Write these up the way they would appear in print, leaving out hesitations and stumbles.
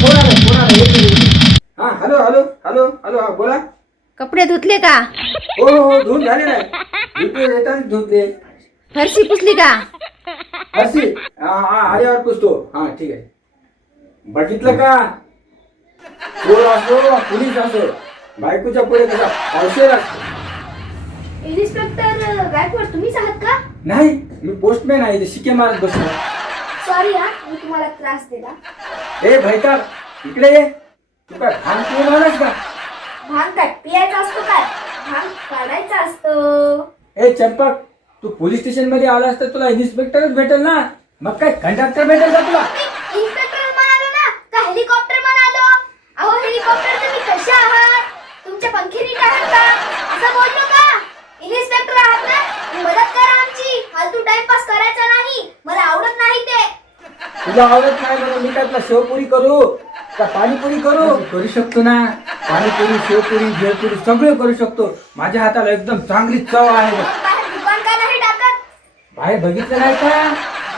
Phone आला हा hello hello hello hello हा बोला. कपडे धुतले का? हो हो धुवून झाले नाही येताच धुतले. फरशी पुसली का? हर्षी हा हा आल्यावर पुसतो. हा ठीक आहे. बघितलं का चोर असो पोलीस असो बायकोच्या पुढे कसा पावशेर असतो. इन्स्पेक्टर गायकवाड तुम्हीच आहात का? नाही मी पोस्टमॅन आहे. शिके मारत बसलो. सॉरी हा मी तुम्हाला त्रास दिला. ए भाईकार इकडे ये. तू काय भांग पिऊन आलास का? भांग काय पियायचा असतो काय? भांग काढायचा असतो. ए चंपक तू पोलीस स्टेशन मध्ये आलास तर तुला इन्स्पेक्टरच भेटेल ना. मग काय कंडक्टर भेटेल का तुला? इन्स्पेक्टर म्हणालो ना का हेलिकॉप्टर म्हणालो? अहो हेलिकॉप्टर तुम्ही कशा आहात? तुमच्या पंखी नीट आहेत का? असं बोललो का? इन्स्पेक्टर आहात ना मदत करा आमची. फालतू टाइमपास करायचा नाही. मला आवडत नाही ते. तुला आवडत नाही म्हणून मी काय तुला शेवपुरी करू का पाणीपुरी करू शकतो ना. पाणीपुरी शेवपुरी भेळपुरी सगळे करू शकतो. माझ्या हाताला एकदम चांगली चव आहे बघ. मग बाहेर दुकान का नाही टाकत? बाहेर बघितलं नाही का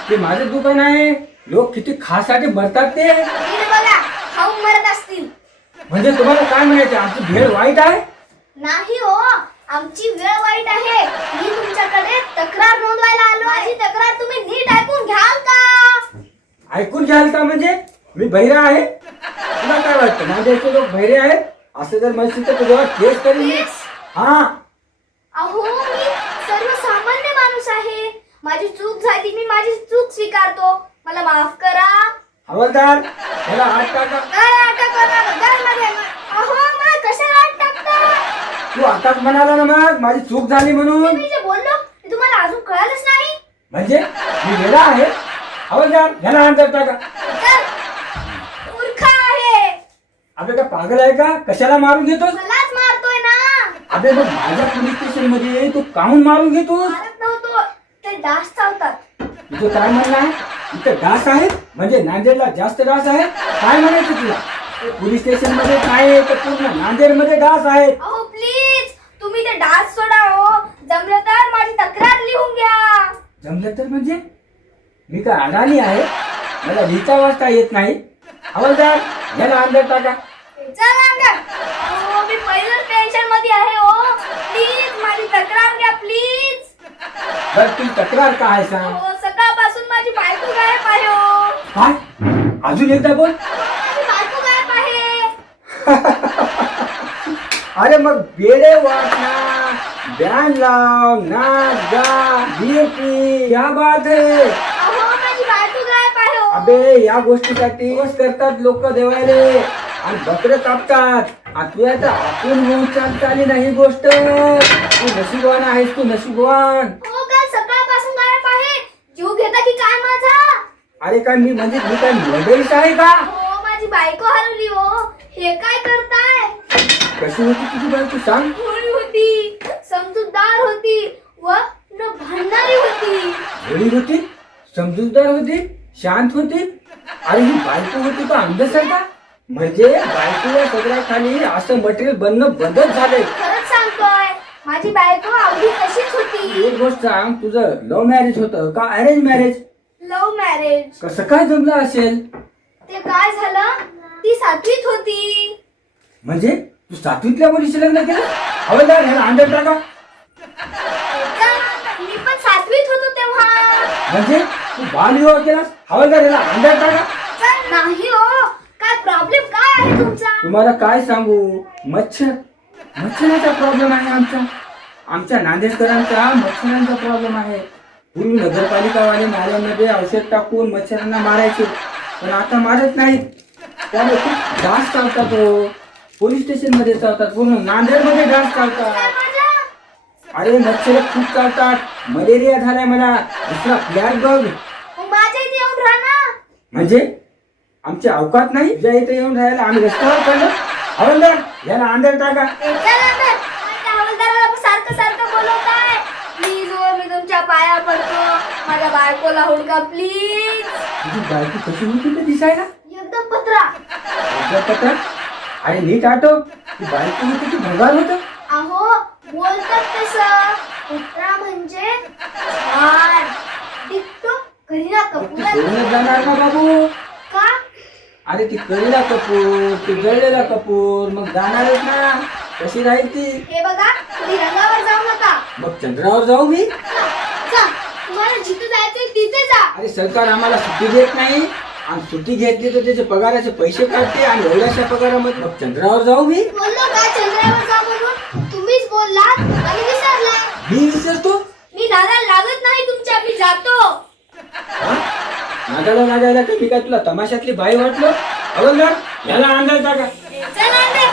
ते माझं दुकान आहे. लोक किती खासाठी भरतात ते. नीट बघा खाऊन मरत असतील. म्हणजे तुम्हाला काय म्हणायचं आमची भेळ वाईट आहे? नाही हो आमची वेळ वाईट आहे. मी तुमच्याकडे तक्रार नोंदवायला आलो. माझी तक्रार तुम्ही नीट ऐकून घ्याल का? ऐकून घ्याल का म्हणजे मी बहिरा आहे? तुला काय वाटतं माझ्याचे लोक बहिरे आहेत? असं जर म्हणशील तर तुझ्यावर केस करीन मी. केस? हा अहो मी सर्वसामान्य माणूस आहे. माझी चूक झाली मी माझी चूक स्वीकारतो. मला माफ करा. हवालदार याला आत टाका. काय अटक करणार घरामध्ये? अहो मला कशाला आत टाकता? तू आताच म्हणाला ना मग माझी चूक झाली म्हणून. मी जे बोललो ते तुम्हाला अजून कळालंच नाही. म्हणजे मी वेडा आहे? हवालदार याला अंदर टाका. तर मूर्ख आहे. अबे का पागल आहे का? कशाला मारून घेतोस? मलाच मारतोय ना. अबे मग माझ्या पोलीस स्टेशन मध्ये तू काहून मारून घेतोस? मारत नव्हतो ते डास चावतात. तुझं काय म्हणणं आहे? इथं डास आहे म्हणजे नांदेडला जास्त डास आहे काय म्हणायचं तुला? पोलीस स्टेशन मध्ये काय आहे तर पूर्ण नांदेड मध्ये डास आहेत. अहो प्लीज तुम्ही ते डास सोडा हो. जमलं तर माझी तक्रार लिहून घ्या. जमलं तर म्हणजे मी काय अडाणी आहे? मला लिहिता वाचता येत नाही. हवालदार याला अंदर टाका. चल अंदर. अहो मी पहिलं टेन्शन मध्ये आहे हो. प्लीज माझी तक्रार घ्या प्लीज. बरं तू तक्रार काय आहे सांग? हो सकाळपासून माझी बायको गायब आहे हो. काय अजून एकदा बोल. माझी बायको गायब आहे. अरे मग बेडे वाट ना बॅन लाव नाच गा बीपी क्या बात है. अहो माझी बायको गायब आहे हो. अबे या गोष्टीसाठी बस करतात लोक देवाले आणि बकरे कापतात. तू आता आपण होऊन चालता आली नाही गोष्ट. तू नशीबवान आहेस. तू नशीबवान. हो काल सकाळपासून गायब आहे. जीव घेता की काय माझा? अरे काय मी म्हणजे मी काय मर्डरीस आहे का? हो माझी बायको हरवली हो. हे काय करताय? कशी होती तुझी बायको सांग? भोळी होती समजूतदार होती व न भांडणारी होती. भोळी होती समजूतदार होती शांत होती. अरे ही बायको होती का अंधच आहे का? म्हणजे बायकोला सगळ्याखाली असं मटेरियल बनणं बंदच झालंय. खरंच सांगतोय माझी बायको अगदी तशीच होती. एक गोष्ट सांग तुझं लव्ह मॅरेज होतं का अरेंज मॅरेज? Love marriage. कसं काय जमलं असेल? ते काय झालं ती 7वीत होती. म्हणजे तू 7वीतल्या मुलीशी लग्न केलं? हवालदार ह्याला अंदर टाका. मी पण 7वीत होतो तेव्हा. म्हणजे तू बालविवाह केलास? हवालदार ह्याला अंदर टाका. नाही हो काय प्रॉब्लेम काय आहे तुमचा? तुम्हाला काय सांगू मच्छराचा प्रॉब्लेम आहे आमच्या नांदेडकरांचा मच्छरांचा प्रॉब्लेम आहे. पूर्वी नगरपालिकावाले नाल्यांमध्ये औषध टाकून मच्छरांना मारायचे पण आता मारत नाहीत. त्यामुळे खूप डास चालतात हो. पोलीस स्टेशन मध्ये चालतात पूर्ण नांदेडमध्ये डास चालतात. अरे मच्छर खूप चालतात. मलेरिया झालाय मला. दुसरा फ्लॅट बघ. मग माझ्या इथे येऊन राहा ना. म्हणजे आमचे अवकात नाही तुझ्या इथे येऊन राहायला? आम्ही रस्त्यावर पडलो. हवालदार याला अंदर टाका. चल अंदर. त्या हवालदाराला सारखं सारखं बोलवताय. प्लीज हो मी तुमच्या पाया पडतो. माझ्या बायकोला हुडका प्लीज. तुझी बायको कशी होती ते दिसायला? एकदम पत्रा. पत्र अरे नीट आठव ती बायको होती की भंगार होतं? अहो बोलतात तसं. पत्रा म्हणजे छान. टिकटॉक करीना कपूर सोडूनच जाणार ना बाबू? का? अरे ती कळीला कपूर ती जळलेला कपूर मग जाणारच ना, कशी राहील ती? हे बघा, तुम्ही रंगावर जाऊ नका. मग चंद्रावर जाऊ मी? जा, तुम्हाला जिथे जायचंय तिथे जा. अरे सरकार आम्हाला सुट्टी देत नाही, आणि सुट्टी घेतली तर त्याचे पगाराचे पैसे काढते, आणि एवढ्याशा पगारामध्ये मग चंद्रावर जाऊ मी? बोललो का चंद्रावर जा म्हणून? तुम्हीच बोललात आणि विसरला. मी विसरतो? मी नादाला लागत नाही तुमच्या, मी जातो. हा? नादाला लागायला का मी काय तुला तमाशातली बाई वाटलो? हवलदार, याला अंदाज टाका. चला रे,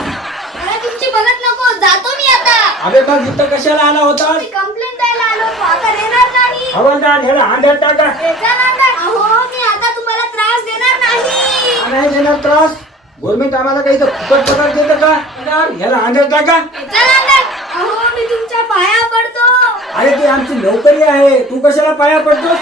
मला तुमची बघत नको, जातो मी आता. अबे बघ इथं कशाला आला होता? मी कंप्लेंट द्यायला आलो होतो, आता देणार नाही. हवलदार, याला अंदाज टाका. अहो, मी आता तुम्हाला त्रास देणार नाही. नाही देणार त्रास. गव्हर्नमेंट आम्हाला काही फुकट पगार देतं का? याला अंदाज टाका. अहो, मी तुमच्या पाया पडतो. अरे ती आमची नोकरी आहे, तू कशाला पाया पडतोस?